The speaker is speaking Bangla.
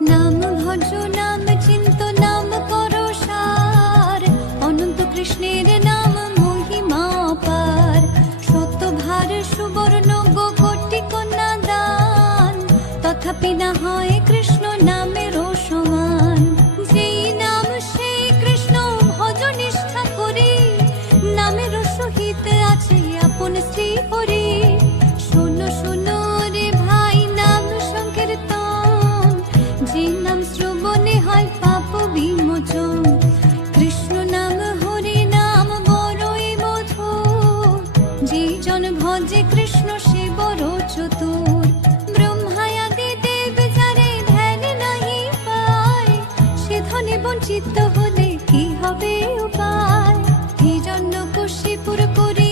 নাম ভজ নাম চিন্ত নাম করো সার, অনন্ত কৃষ্ণের নাম মহিমা পার। শতভার সুবর্ণ গো কোটি কন্যা দান, তথাপি না হয় কৃষ্ণ নামের সমান। যেই নাম সেই কৃষ্ণ ভজ নিষ্ঠা করি, নামের সহিত আছে আপন শ্রী হরি। শোনো শোনো রে ভাই নাম সংকীর্তন, যে নাম শ্রবণে হয় পাপ বিমোচন। কৃষ্ণ নাম হরি নাম বড়ই মধুর, যে জন ভজে কৃষ্ণ সে বড় চতুর। ব্রহ্মায়াদি দেব যারে ধ্যান নাহি পায়, সে ধনে বঞ্চিত হলে কি হবে উপায়। এই জন্য কশিপুর করে